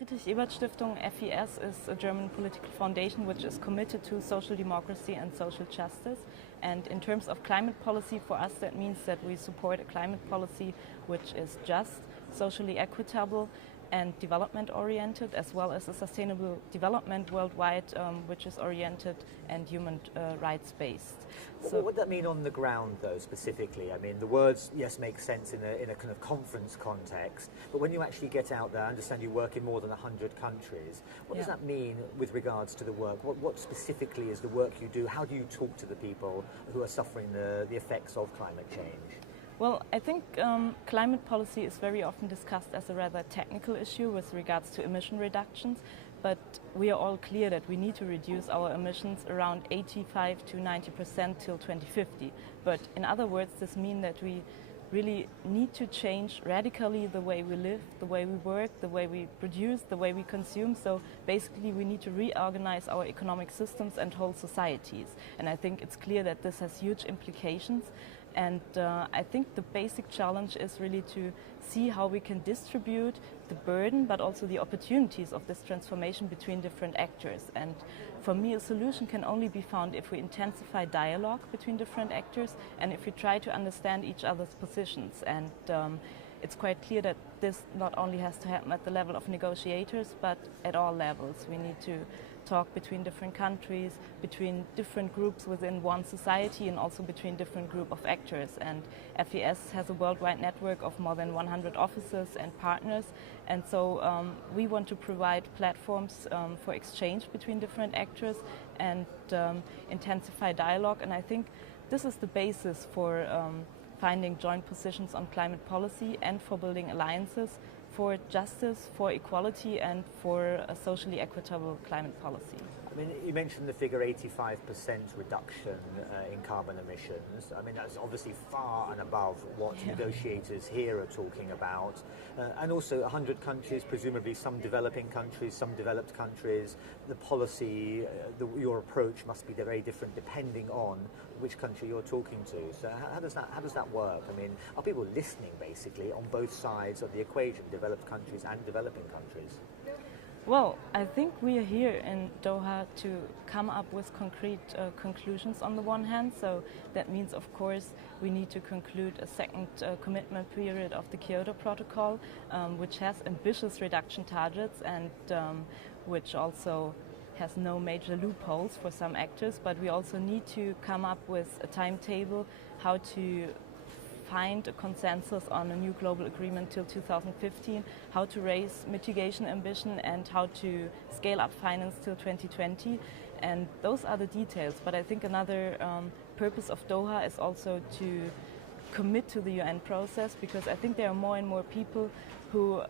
Friedrich Ebert Stiftung, FES, is a German political foundation which is committed to social democracy and social justice. And in terms of climate policy, for us that means that we support a climate policy which is just, socially equitable and development oriented, as well as a sustainable development worldwide which is oriented and human rights based. So what would that mean on the ground though, specifically? I mean, the words, yes, make sense in a kind of conference context, but when you actually get out there, I understand you work in more than 100 countries. What does that mean with regards to the work? What specifically is the work you do? How do you talk to the people who are suffering the effects of climate change? Well, I think climate policy is very often discussed as a rather technical issue with regards to emission reductions, but we are all clear that we need to reduce our emissions around 85 to 90% till 2050. But in other words, this means that we really need to change radically the way we live, the way we work, the way we produce, the way we consume. So basically we need to reorganize our economic systems and whole societies. And I think it's clear that this has huge implications. And I think the basic challenge is really to see how we can distribute the burden but also the opportunities of this transformation between different actors. And for me, a solution can only be found if we intensify dialogue between different actors and if we try to understand each other's positions. And it's quite clear that this not only has to happen at the level of negotiators but at all levels. We need to talk between different countries, between different groups within one society and also between different group of actors. And FES has a worldwide network of more than 100 offices and partners, and so we want to provide platforms for exchange between different actors and intensify dialogue. And I think this is the basis for finding joint positions on climate policy and for building alliances for justice, for equality and for a socially equitable climate policy. I mean, you mentioned the figure 85% reduction in carbon emissions. I mean, that's obviously far and above what negotiators here are talking about. And also 100 countries, presumably some developing countries, some developed countries. The policy, your approach must be very different depending on which country you're talking to. So how does that work? I mean, are people listening basically on both sides of the equation, developed countries and developing countries? Well, I think we are here in Doha to come up with concrete conclusions on the one hand. So that means, of course, we need to conclude a second commitment period of the Kyoto Protocol, which has ambitious reduction targets and which also has no major loopholes for some actors. But we also need to come up with a timetable how to find a consensus on a new global agreement till 2015, how to raise mitigation ambition and how to scale up finance till 2020. And those are the details. But I think another purpose of Doha is also to commit to the UN process, because I think there are more and more people who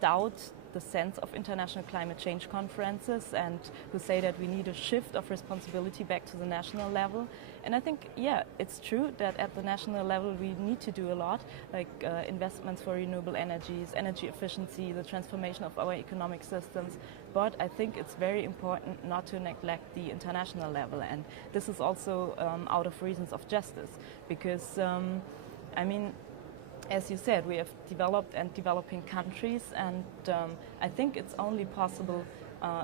doubt the sense of international climate change conferences and who say that we need a shift of responsibility back to the national level. And I think, yeah, it's true that at the national level we need to do a lot, like investments for renewable energies, energy efficiency, the transformation of our economic systems. But I think it's very important not to neglect the international level. And this is also out of reasons of justice, because, I mean, as you said, we have developed and developing countries, and I think it's only possible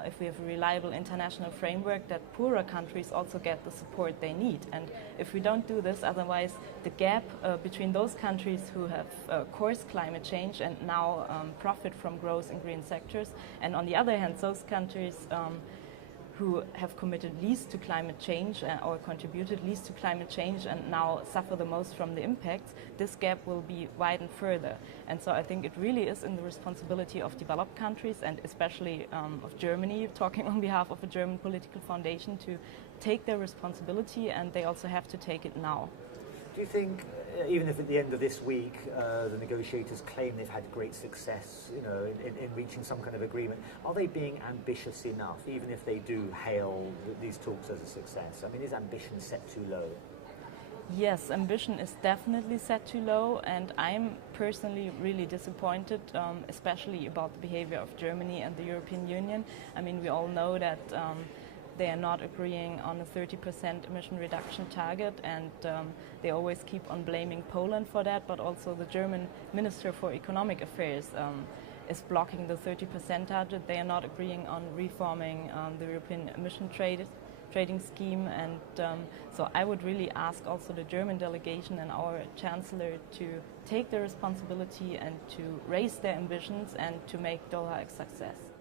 if we have a reliable international framework that poorer countries also get the support they need. And if we don't do this, otherwise the gap between those countries who have caused climate change and now profit from growth in green sectors, and on the other hand, those countries who have committed least to climate change or contributed least to climate change and now suffer the most from the impacts, this gap will be widened further. And so I think it really is in the responsibility of developed countries and especially of Germany, talking on behalf of a German political foundation, to take their responsibility, and they also have to take it now. Do you think, even if at the end of this week the negotiators claim they've had great success, in reaching some kind of agreement, are they being ambitious enough, even if they do hail these talks as a success? I mean, is ambition set too low? Yes, ambition is definitely set too low, and I'm personally really disappointed, especially about the behavior of Germany and the European Union. I mean, we all know that they are not agreeing on a 30% emission reduction target, and they always keep on blaming Poland for that, but also the German Minister for Economic Affairs is blocking the 30% target. They are not agreeing on reforming the European emission trading scheme, and so I would really ask also the German delegation and our Chancellor to take the responsibility and to raise their ambitions and to make Doha a success.